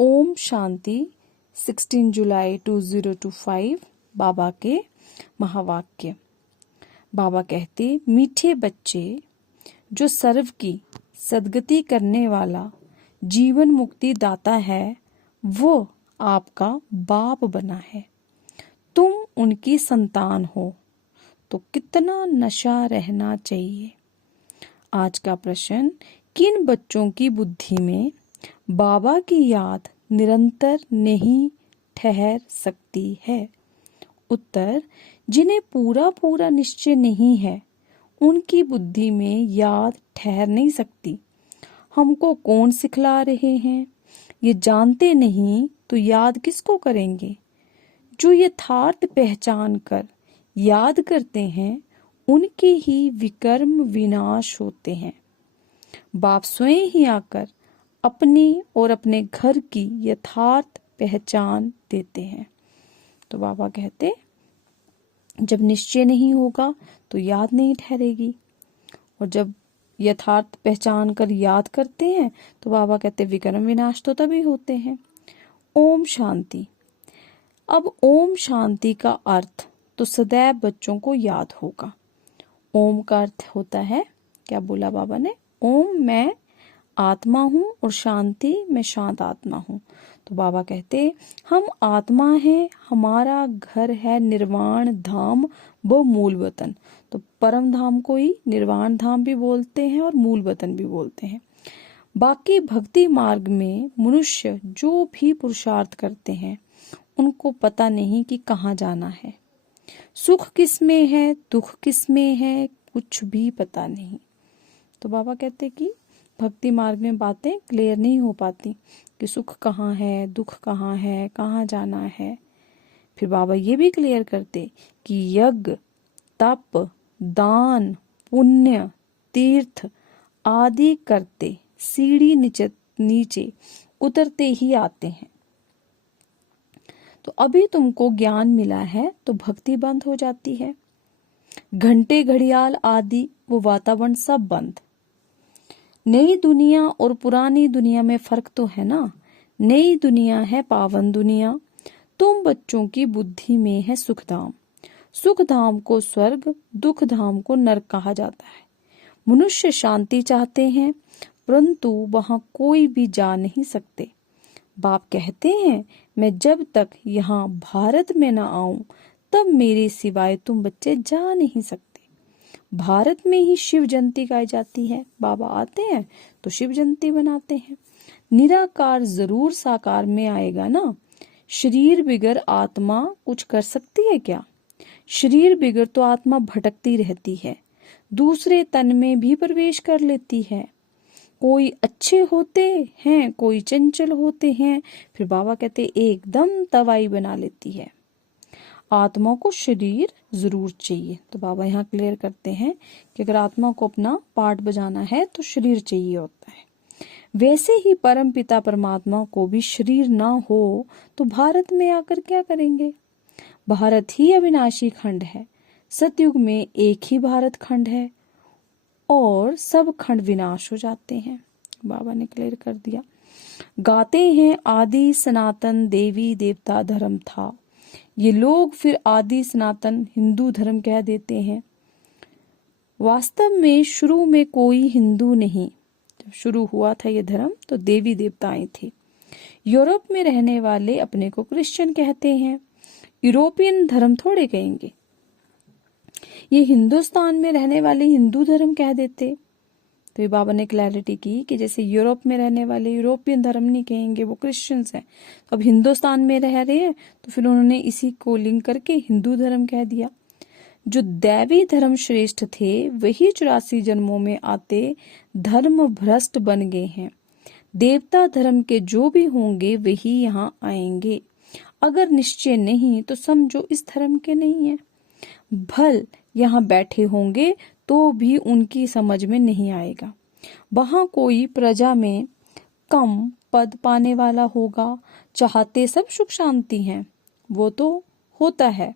ओम शांति 16 जुलाई 2025 बाबा के महावाक्य। बाबा कहते, मीठे बच्चे, जो सर्व की सद्गति करने वाला जीवन मुक्ति दाता है, वो आपका बाप बना है। तुम उनकी संतान हो, तो कितना नशा रहना चाहिए। आज का प्रश्न, किन बच्चों की बुद्धि में बाबा की याद निरंतर नहीं ठहर सकती है। उत्तर, जिन्हें पूरा पूरा निश्चय नहीं है, उनकी बुद्धि में याद ठहर नहीं सकती। हमको कौन सिखला रहे हैं, ये जानते नहीं तो याद किसको करेंगे। जो यथार्थ पहचान कर याद करते हैं, उनके ही विकर्म विनाश होते हैं। बाप स्वयं ही आकर अपनी और अपने घर की यथार्थ पहचान देते हैं। तो बाबा कहते, जब निश्चय नहीं होगा तो याद नहीं ठहरेगी, और जब यथार्थ पहचान कर याद करते हैं तो बाबा कहते विकर्म विनाश तो तभी होते हैं। ओम शांति। अब ओम शांति का अर्थ तो सदैव बच्चों को याद होगा। ओम का अर्थ होता है, क्या बोला बाबा ने, ओम मैं आत्मा हूँ और शांति मैं शांत आत्मा हूँ। तो बाबा कहते, हम आत्मा हैं, हमारा घर है निर्वाण धाम वो मूल वतन। तो परम धाम को ही निर्वाण धाम भी बोलते हैं और मूल वतन भी बोलते हैं। बाकी भक्ति मार्ग में मनुष्य जो भी पुरुषार्थ करते हैं, उनको पता नहीं कि कहाँ जाना है, सुख किस में है, दुख किस में है, कुछ भी पता नहीं। तो बाबा कहते कि भक्ति मार्ग में बातें क्लियर नहीं हो पाती कि सुख कहाँ है, दुख कहाँ है, कहाँ जाना है। फिर बाबा ये भी क्लियर करते कि यज्ञ, तप, दान, पुण्य, तीर्थ आदि करते सीढ़ी नीचे उतरते ही आते हैं। तो अभी तुमको ज्ञान मिला है तो भक्ति बंद हो जाती है। घंटे घड़ियाल आदि वो वातावरण सब बंद। नई दुनिया और पुरानी दुनिया में फर्क तो है ना। नई दुनिया है पावन दुनिया। तुम बच्चों की बुद्धि में है सुखधाम। सुखधाम को स्वर्ग, दुख धाम को नरक कहा जाता है। मनुष्य शांति चाहते हैं, परंतु वहां कोई भी जा नहीं सकते। बाप कहते हैं, मैं जब तक यहाँ भारत में न आऊं, तब मेरे सिवाय तुम बच्चे जा नहीं सकते। भारत में ही शिव जयंती गाई जाती है। बाबा आते हैं तो शिव जयंती बनाते हैं। निराकार जरूर साकार में आएगा ना। शरीर बिगर आत्मा कुछ कर सकती है क्या। शरीर बिगर तो आत्मा भटकती रहती है, दूसरे तन में भी प्रवेश कर लेती है। कोई अच्छे होते हैं, कोई चंचल होते हैं, फिर बाबा कहते एकदम तवाई बना लेती है। आत्मा को शरीर जरूर चाहिए। तो बाबा यहाँ क्लियर करते हैं कि अगर आत्मा को अपना पार्ट बजाना है तो शरीर चाहिए होता है। वैसे ही परम पिता परमात्मा को भी शरीर ना हो तो भारत में आकर क्या करेंगे। भारत ही अविनाशी खंड है। सतयुग में एक ही भारत खंड है और सब खंड विनाश हो जाते हैं। बाबा ने क्लियर कर दिया। गाते हैं आदि सनातन देवी देवता धर्म था। ये लोग फिर आदि सनातन हिंदू धर्म कह देते हैं। वास्तव में शुरू में कोई हिंदू नहीं। जब शुरू हुआ था ये धर्म तो देवी देवताएं थे। यूरोप में रहने वाले अपने को क्रिश्चियन कहते हैं। यूरोपियन धर्म थोड़े कहेंगे। ये हिंदुस्तान में रहने वाले हिंदू धर्म कह देते। तो ये बाबा ने क्लैरिटी की कि जैसे यूरोप में रहने वाले यूरोपियन धर्म नहीं कहेंगे, वो क्रिश्चियंस हैं। तो अब हिंदुस्तान में रह रहे हैं तो फिर उन्होंने इसी को लिंक करके हिंदू धर्म कह दिया। जो दैवी धर्म श्रेष्ठ थे, वही 84 जन्मों में आते धर्म भ्रष्ट बन गए हैं। देवता धर्म के जो भी होंगे वही यहाँ आएंगे। अगर निश्चय नहीं तो समझो इस धर्म के नहीं है। भल यहाँ बैठे होंगे तो भी उनकी समझ में नहीं आएगा। वहां कोई प्रजा में कम पद पाने वाला होगा। चाहते सब सुख शांति हैं, वो तो होता है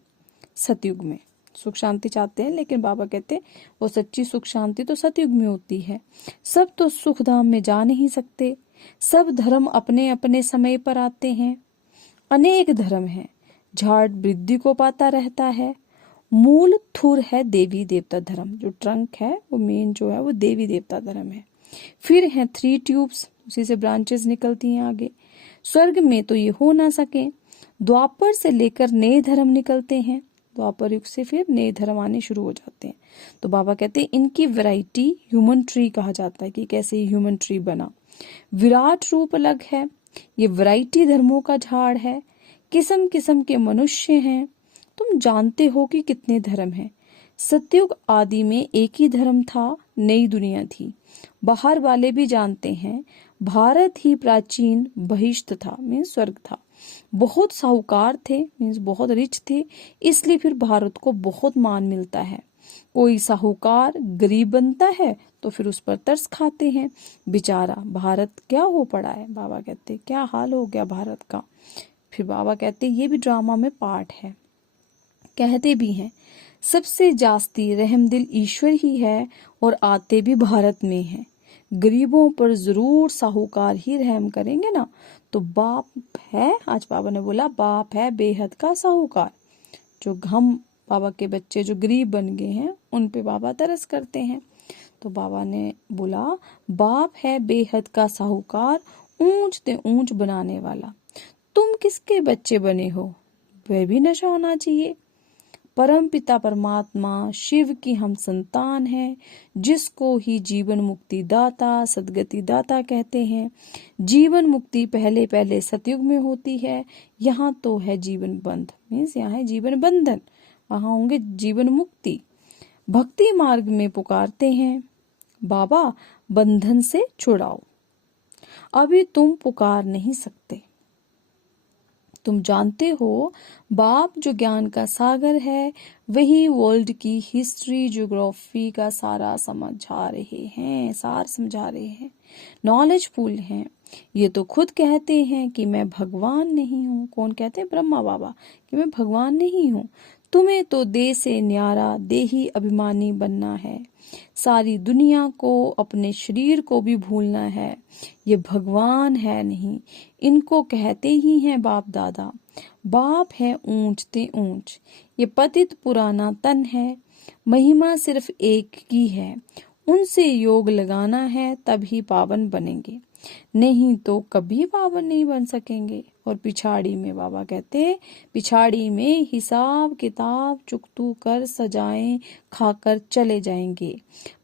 सतयुग में। सुख शांति चाहते हैं, लेकिन बाबा कहते वो सच्ची सुख शांति तो सतयुग में होती है। सब तो सुख धाम में जा नहीं सकते। सब धर्म अपने अपने समय पर आते हैं। अनेक धर्म हैं। झाड़ वृद्धि को पाता रहता है। मूल थुर है देवी देवता धर्म, जो ट्रंक है वो मेन जो है वो देवी देवता धर्म है। फिर है 3 ट्यूब्स, उसी से ब्रांचेस निकलती हैं आगे। स्वर्ग में तो ये हो ना सके। द्वापर से लेकर नए धर्म निकलते हैं। द्वापर युग से फिर नए धर्म आने शुरू हो जाते हैं। तो बाबा कहते हैं इनकी वैरायटी ह्यूमन ट्री कहा जाता है, कि कैसे ह्यूमन ट्री बना। विराट रूप अलग है। ये वैरायटी धर्मों का झाड़ है। किस्म किस्म के मनुष्य हैं। तुम जानते हो कि कितने धर्म हैं। सतयुग आदि में एक ही धर्म था, नई दुनिया थी। बाहर वाले भी जानते हैं, भारत ही प्राचीन बहिष्ठ था, मीन्स स्वर्ग था। बहुत साहूकार थे, मीन्स बहुत रिच थे, इसलिए फिर भारत को बहुत मान मिलता है। कोई साहूकार गरीब बनता है तो फिर उस पर तरस खाते हैं। बेचारा भारत क्या हो पड़ा है। बाबा कहते क्या हाल हो गया भारत का। फिर बाबा कहते ये भी ड्रामा में पार्ट है। कहते भी हैं सबसे जास्ती रहमदिल ईश्वर ही है और आते भी भारत में हैं। गरीबों पर जरूर साहूकार ही रहम करेंगे ना। तो बाप है, आज बाबा ने बोला बाप है बेहद का साहूकार। जो हम बाबा के बच्चे जो गरीब बन गए हैं उन पे बाबा तरस करते हैं। तो बाबा ने बोला बाप है बेहद का साहूकार, ऊंच ते ऊंच बनाने वाला। तुम किसके बच्चे बने हो, वह भी नशा होना चाहिए। परम पिता परमात्मा शिव की हम संतान हैं, जिसको ही जीवन मुक्ति दाता सदगति दाता कहते हैं। जीवन मुक्ति पहले पहले सतयुग में होती है। यहाँ तो है जीवन बंध, मीन्स यहाँ है जीवन बंधन, वहां होंगे जीवन मुक्ति। भक्ति मार्ग में पुकारते हैं बाबा बंधन से छुड़ाओ। अभी तुम पुकार नहीं सकते। तुम जानते हो बाप जो ज्ञान का सागर है, वही वर्ल्ड की हिस्ट्री ज्योग्राफी का सारा समझा रहे हैं, सार समझा रहे हैं, नॉलेजफुल हैं। ये तो खुद कहते हैं कि मैं भगवान नहीं हूँ। कौन कहते हैं? ब्रह्मा बाबा, कि मैं भगवान नहीं हूँ। तुम्हें तो दे से न्यारा देही अभिमानी बनना है। सारी दुनिया को अपने शरीर को भी भूलना है। ये भगवान है नहीं, इनको कहते ही हैं बाप दादा। बाप है ऊंच ते ऊंच, ये पतित पुराना तन है। महिमा सिर्फ एक की है, उनसे योग लगाना है तभी पावन बनेंगे, नहीं तो कभी पावन नहीं बन सकेंगे। और पिछाड़ी में बाबा कहते पिछाड़ी में हिसाब किताब चुकतू कर सजाएं खाकर चले जाएंगे।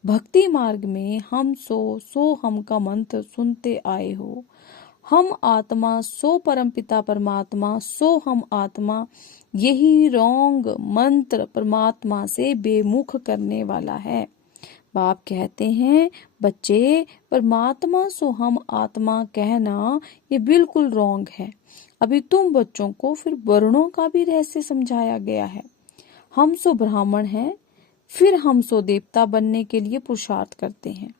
भक्ति मार्ग में हम सो हम का मंत्र सुनते आए हो। हम आत्मा सो परमपिता परमात्मा सो हम आत्मा, यही रोंग मंत्र परमात्मा से बेमुख करने वाला है। बाप कहते हैं बच्चे परमात्मा सो हम आत्मा कहना ये बिल्कुल रॉन्ग है। अभी तुम बच्चों को फिर वर्णों का भी रहस्य समझाया गया है। हम सो ब्राह्मण हैं, फिर हम सो देवता बनने के लिए पुरुषार्थ करते हैं।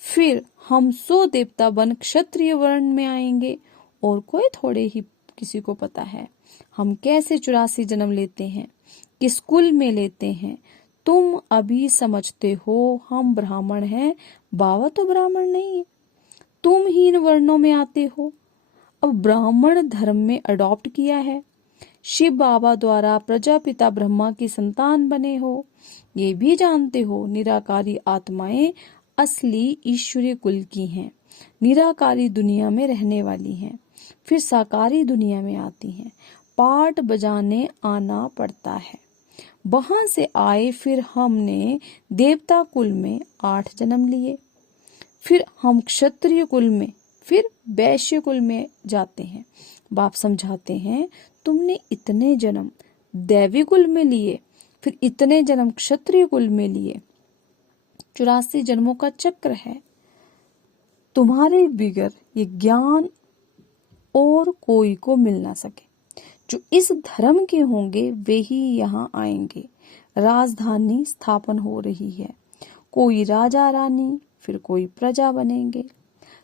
फिर हम सो देवता बन क्षत्रिय वर्ण में आएंगे, और कोई थोड़े ही किसी को पता है हम कैसे 84 जन्म लेते हैं, किस कुल में लेते हैं। तुम अभी समझते हो हम ब्राह्मण हैं, बाबा तो ब्राह्मण नहीं है। तुम हीन वर्णों में आते हो, अब ब्राह्मण धर्म में अडॉप्ट किया है। शिव बाबा द्वारा प्रजापिता ब्रह्मा की संतान बने हो। ये भी जानते हो निराकारी आत्माएं असली ईश्वरीय कुल की हैं, निराकारी दुनिया में रहने वाली हैं, फिर साकारी दुनिया में आती हैं। पाठ बजाने आना पड़ता है। वहां से आए फिर हमने देवता कुल में 8 जन्म लिए, फिर हम क्षत्रिय कुल में, फिर वैश्य कुल में जाते हैं। बाप समझाते हैं तुमने इतने जन्म दैवी कुल में लिए, फिर इतने जन्म क्षत्रिय कुल में लिए, 84 जन्मों का चक्र है। तुम्हारे बिगर ये ज्ञान और कोई को मिल ना सके। जो इस धर्म के होंगे वे ही यहाँ आएंगे। राजधानी स्थापन हो रही है, कोई राजा रानी, फिर कोई प्रजा बनेंगे।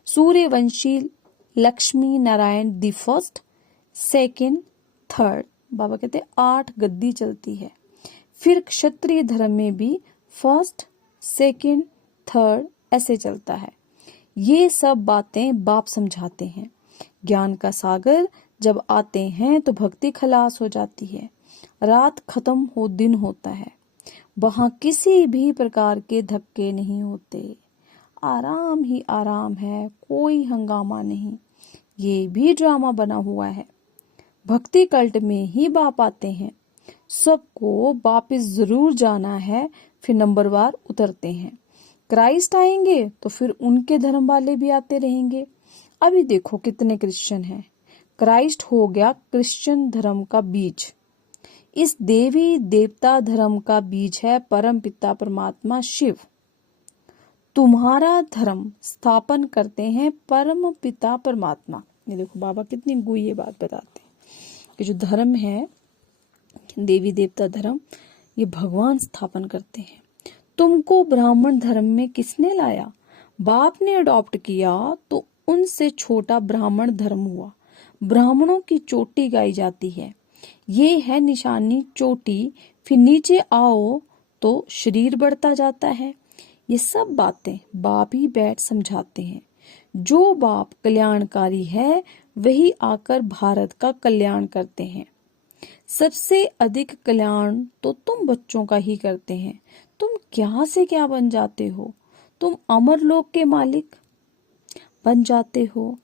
Suryavanshi Lakshmi Narayan the first, second, third. बाबा कहते 8 गद्दी चलती है। फिर क्षत्रिय धर्म में भी फर्स्ट, सेकंड, थर्ड ऐसे चलता है। ये सब बातें बाप समझाते हैं। ज्ञान का सागर जब आते हैं तो भक्ति खलास हो जाती है। रात खत्म हो दिन होता है। वहां किसी भी प्रकार के धक्के नहीं होते। आराम ही आराम है, कोई हंगामा नहीं। ये भी ड्रामा बना हुआ है। भक्ति कल्ट में ही बाप आते हैं। सबको वापिस जरूर जाना है, फिर नंबरवार उतरते हैं। क्राइस्ट आएंगे तो फिर उनके धर्म वाले भी आते रहेंगे। अभी देखो कितने क्रिश्चियन हैं। क्राइस्ट हो गया क्रिश्चियन धर्म का बीज। इस देवी देवता धर्म का बीज है परम पिता परमात्मा शिव। तुम्हारा धर्म स्थापन करते हैं परम पिता परमात्मा। ये देखो बाबा कितनी गुई ये बात बताते हैं कि जो धर्म है देवी देवता धर्म, ये भगवान स्थापन करते हैं। तुमको ब्राह्मण धर्म में किसने लाया? बाप ने अडॉप्ट किया तो उनसे छोटा ब्राह्मण धर्म हुआ। ब्राह्मणों की चोटी गाई जाती है। ये है निशानी चोटी। फिर नीचे आओ तो शरीर बढ़ता जाता है। ये सब बातें बाप ही बैठ समझाते हैं। जो बाप कल्याणकारी है वही आकर भारत का कल्याण करते हैं। सबसे अधिक कल्याण तो तुम बच्चों का ही करते हैं। तुम क्या से क्या बन जाते हो? तुम अमर लोक के मालिक बन जाते हो।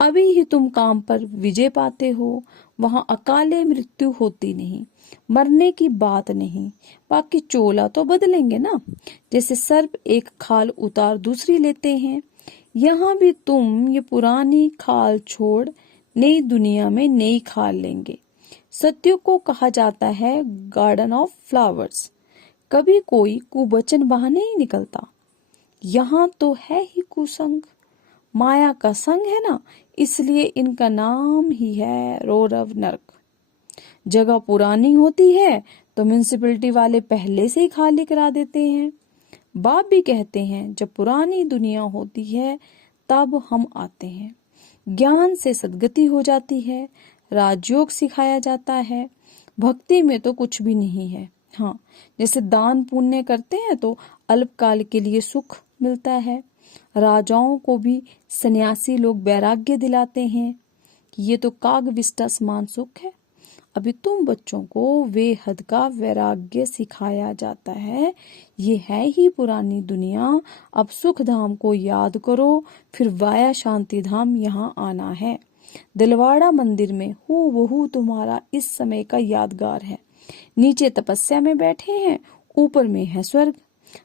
अभी ही तुम काम पर विजय पाते हो। वहां अकाले मृत्यु होती नहीं, मरने की बात नहीं। बाकी चोला तो बदलेंगे ना, जैसे सर्प एक खाल उतार दूसरी लेते हैं। यहाँ भी तुम ये पुरानी खाल छोड़ नई दुनिया में नई खाल लेंगे। सत्य को कहा जाता है गार्डन ऑफ फ्लावर्स। कभी कोई कुवचन बाहर नहीं निकलता। यहाँ तो है ही कुसंग, माया का संग है ना, इसलिए इनका नाम ही है रौरव नरक। जगह पुरानी होती है तो म्युनिसिपैलिटी वाले पहले से ही खाली करा देते हैं। बाप भी कहते हैं जब पुरानी दुनिया होती है तब हम आते हैं। ज्ञान से सद्गति हो जाती है। राजयोग सिखाया जाता है। भक्ति में तो कुछ भी नहीं है। हाँ, जैसे दान पुण्य करते हैं तो अल्पकाल के लिए सुख मिलता है। राजाओं को भी सन्यासी लोग वैराग्य दिलाते हैं कि ये तो काग विष्टा समान सुख है। अभी तुम बच्चों को वे हद का वैराग्य सिखाया जाता है। ये है ही पुरानी दुनिया। अब सुख धाम को याद करो, फिर वाया शांति धाम यहाँ आना है। दिलवाड़ा मंदिर में हूबहू तुम्हारा इस समय का यादगार है। नीचे तपस्या में बैठे हैं, ऊपर में है स्वर्ग।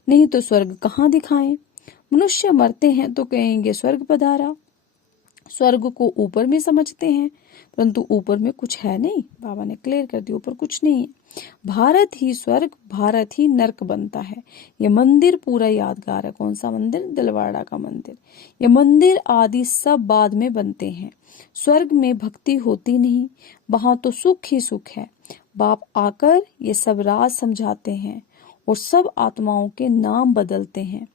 नहीं तो स्वर्ग कहाँ दिखाएं? मनुष्य मरते हैं तो कहेंगे स्वर्ग पधारा। स्वर्ग को ऊपर में समझते हैं, परंतु ऊपर में कुछ है नहीं। बाबा ने क्लियर कर दिया, ऊपर कुछ नहीं है। भारत ही स्वर्ग, भारत ही नर्क बनता है। ये मंदिर पूरा यादगार है। कौन सा मंदिर? दिलवाड़ा का मंदिर। ये मंदिर आदि सब बाद में बनते हैं। स्वर्ग में भक्ति होती नहीं, वहां तो सुख ही सुख है। बाप आकर ये सब राज समझाते हैं और सब आत्माओं के नाम बदलते हैं।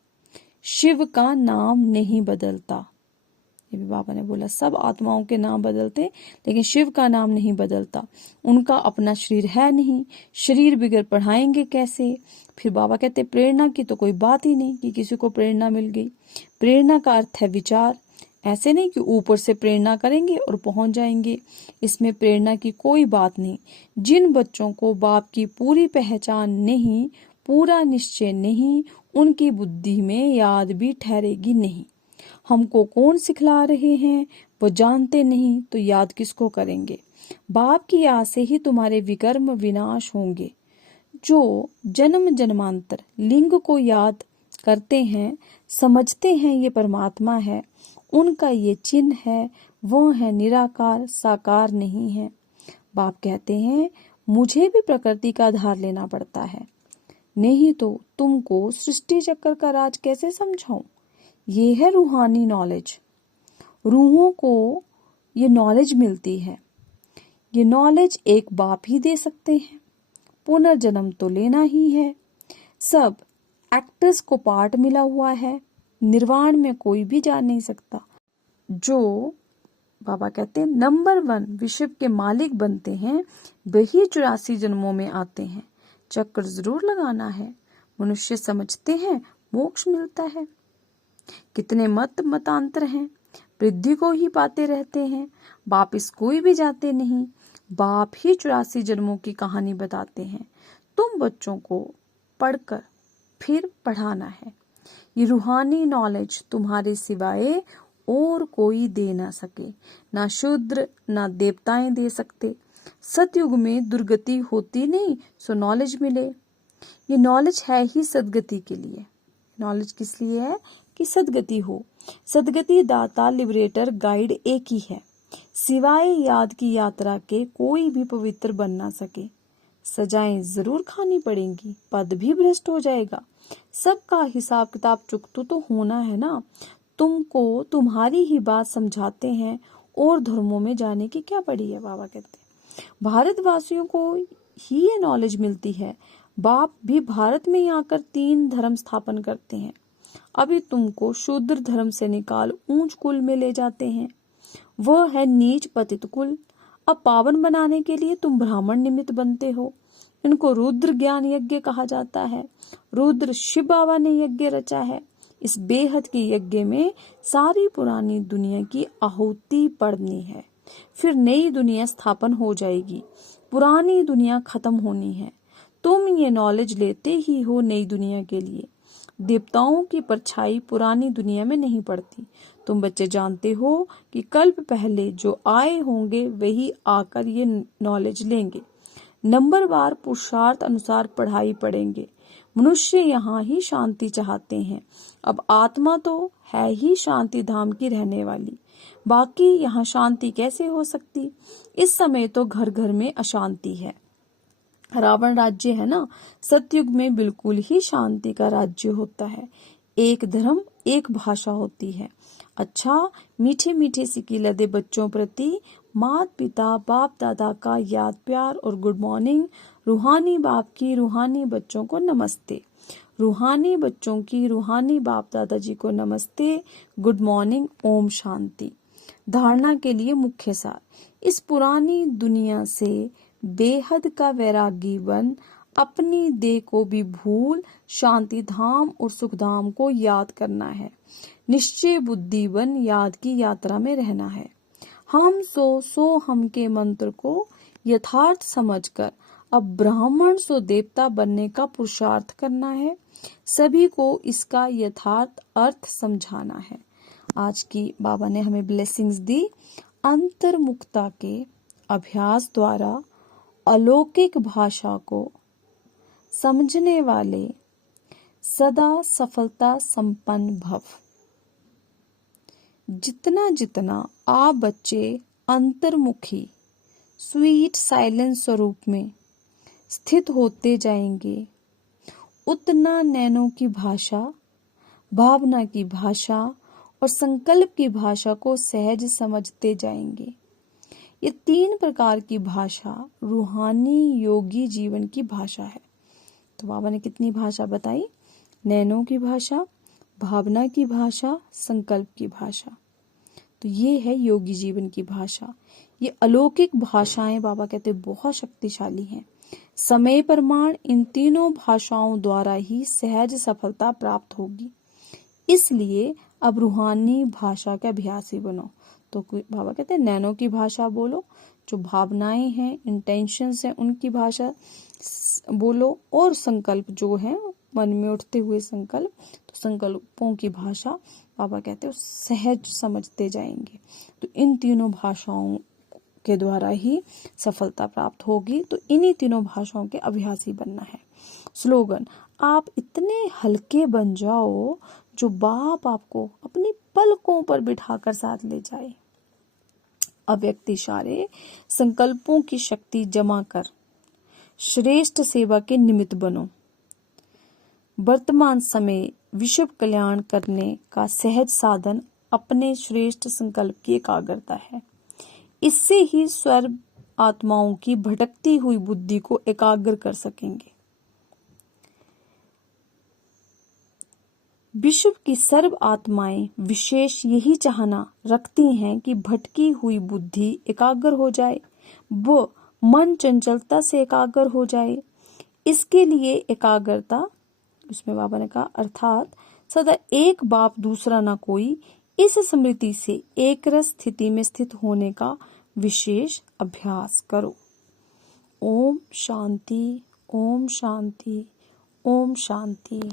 शिव का नाम नहीं बदलता। ये भी बाबा ने बोला सब आत्माओं के नाम बदलते, लेकिन शिव का नाम नहीं बदलता। उनका अपना शरीर है नहीं, शरीर बिगर पढ़ाएंगे कैसे? फिर बाबा कहते प्रेरणा की तो कोई बात ही नहीं कि किसी को प्रेरणा मिल गई। प्रेरणा का अर्थ है विचार। ऐसे नहीं कि ऊपर से प्रेरणा करेंगे और पहुंच जाएंगे। इसमें प्रेरणा की कोई बात नहीं। जिन बच्चों को बाप की पूरी पहचान नहीं, पूरा निश्चय नहीं, उनकी बुद्धि में याद भी ठहरेगी नहीं। हमको कौन सिखला रहे हैं वो जानते नहीं तो याद किसको करेंगे? बाप की याद से ही तुम्हारे विकर्म विनाश होंगे। जो जन्म जन्मांतर लिंग को याद करते हैं, समझते हैं ये परमात्मा है, उनका ये चिन्ह है, वो है निराकार, साकार नहीं है। बाप कहते हैं मुझे भी प्रकृति का आधार लेना पड़ता है, नहीं तो तुमको सृष्टि चक्र का राज कैसे समझाऊं? ये है रूहानी नॉलेज। रूहों को ये नॉलेज मिलती है। ये नॉलेज एक बाप ही दे सकते हैं। पुनर्जन्म तो लेना ही है। सब एक्टर्स को पार्ट मिला हुआ है। निर्वाण में कोई भी जा नहीं सकता। जो बाबा कहते हैं नंबर 1 विश्व के मालिक बनते हैं वही 84 जन्मों में आते हैं। चक्र जरूर लगाना है। मनुष्य समझते हैं मोक्ष मिलता है। कितने मतांतर हैं, वृद्धि को ही पाते रहते हैं, वापिस कोई भी जाते नहीं। बाप ही 84 जन्मों की कहानी बताते हैं। तुम बच्चों को पढ़कर फिर पढ़ाना है। ये रूहानी नॉलेज तुम्हारे सिवाय और कोई दे ना सके, ना शूद्र ना देवताएं दे सकते। सतयुग में दुर्गति होती नहीं सो नॉलेज मिले। ये नॉलेज है ही सदगति के लिए। नॉलेज किस लिए है? कि सदगति हो। सदगति दाता लिबरेटर गाइड एक ही है। सिवाय याद की यात्रा के कोई भी पवित्र बन ना सके। सजाएं जरूर खानी पड़ेंगी, पद भी भ्रष्ट हो जाएगा। सबका हिसाब किताब चुकतू तो होना है ना। तुमको तुम्हारी ही बात समझाते हैं और धर्मों में जाने की क्या पड़ी है। बाबा कहते हैं भारतवासियों को ही ये नॉलेज मिलती है। बाप भी भारत में ही आकर 3 धर्म स्थापन करते हैं। अभी तुमको शूद्र धर्म से निकाल ऊंच कुल में ले जाते हैं, वह है नीच पतित कुल। अब पावन बनाने के लिए तुम ब्राह्मण निमित्त बनते हो। इनको रुद्र ज्ञान यज्ञ कहा जाता है। रुद्र शिव बाबा ने यज्ञ रचा है। इस बेहद के यज्ञ में सारी पुरानी दुनिया की आहुति पड़नी है, फिर नई दुनिया स्थापन हो जाएगी। पुरानी दुनिया खत्म होनी है। तुम ये नॉलेज लेते ही हो नई दुनिया के लिए। देवताओं की परछाई पुरानी दुनिया में नहीं पड़ती। तुम बच्चे जानते हो कि कल्प पहले जो आए होंगे वही आकर ये नॉलेज लेंगे। नंबरवार पुरुषार्थ अनुसार पढ़ाई पढ़ेंगे। मनुष्य यहाँ ही शांति चाहते हैं। अब आत्मा तो है ही शांति धाम की रहने वाली, बाकी यहाँ शांति कैसे हो सकती। इस समय तो घर घर में अशांति है। रावण राज्य है ना। सतयुग में बिल्कुल ही शांति का राज्य होता है। एक धर्म एक भाषा होती है। अच्छा, मीठे मीठे सिक्के लदे बच्चों प्रति माता पिता बाप दादा का याद प्यार और गुड मॉर्निंग। रूहानी बाप की रूहानी बच्चों को नमस्ते। रूहानी बच्चों की रूहानी बाप दादाजी को नमस्ते, गुड मॉर्निंग, ओम शांति। धारणा के लिए मुख्य सार। इस पुरानी दुनिया से बेहद का वैरागी बन अपनी देह को भी भूल शांति धाम और सुख धाम को याद करना है। निश्चय बुद्धि बन याद की यात्रा में रहना है। हम सो हम के मंत्र को यथार्थ समझकर अब ब्राह्मण सो देवता बनने का पुरुषार्थ करना है। सभी को इसका यथार्थ अर्थ समझाना है। आज की बाबा ने हमें ब्लेसिंग्स दी। अंतर्मुखता के अभ्यास द्वारा अलौकिक भाषा को समझने वाले सदा सफलता संपन्न भव। जितना जितना आप बच्चे अंतर्मुखी स्वीट साइलेंस स्वरूप में स्थित होते जाएंगे, उतना नैनो की भाषा, भावना की भाषा और संकल्प की भाषा को सहज समझते जाएंगे। ये 3 प्रकार की भाषा रूहानी योगी जीवन की भाषा है। तो बाबा ने कितनी भाषा बताई? नैनो की भाषा, भावना की भाषा, संकल्प की भाषा। तो ये है योगी जीवन की भाषा। ये अलौकिक भाषाएं बाबा कहते बहुत शक्तिशाली हैं। समय प्रमाण इन तीनों भाषाओं द्वारा ही सहज सफलता प्राप्त होगी। इसलिए अब रूहानी भाषा के अभ्यासी बनो। तो बाबा कहते हैं नैनो की भाषा बोलो, जो भावनाएं हैं, इंटेंशंस हैं, उनकी भाषा बोलो, और संकल्प जो है मन में उठते हुए संकल्प, तो संकल्पों की भाषा बाबा कहते हैं सहज समझते जाएंगे। तो इन तीनों भाषाओं के द्वारा ही सफलता प्राप्त होगी। तो इन्हीं तीनों भाषाओं के अभ्यासी बनना है। स्लोगन, आप इतने हल्के बन जाओ जो बाप आपको अपनी पलकों पर बिठाकर साथ ले जाए। अव्यक्त इशारे संकल्पों की शक्ति जमा कर श्रेष्ठ सेवा के निमित्त बनो। वर्तमान समय विश्व कल्याण करने का सहज साधन अपने श्रेष्ठ संकल्प की एकाग्रता है। इससे ही सर्व आत्माओं की भटकती हुई बुद्धि को एकाग्र कर सकेंगे। विश्व की सर्व आत्माएं विशेष यही चाहना रखती हैं कि भटकी हुई बुद्धि एकाग्र हो जाए, वो मन चंचलता से एकाग्र हो जाए। इसके लिए एकाग्रता, उसमें बाबा ने कहा, अर्थात सदा एक बाप दूसरा न कोई, इस स्मृति से एक रस स्थिति में स्थित होने का विशेष अभ्यास करो। ओम शांति, ओम शांति, ओम शांति।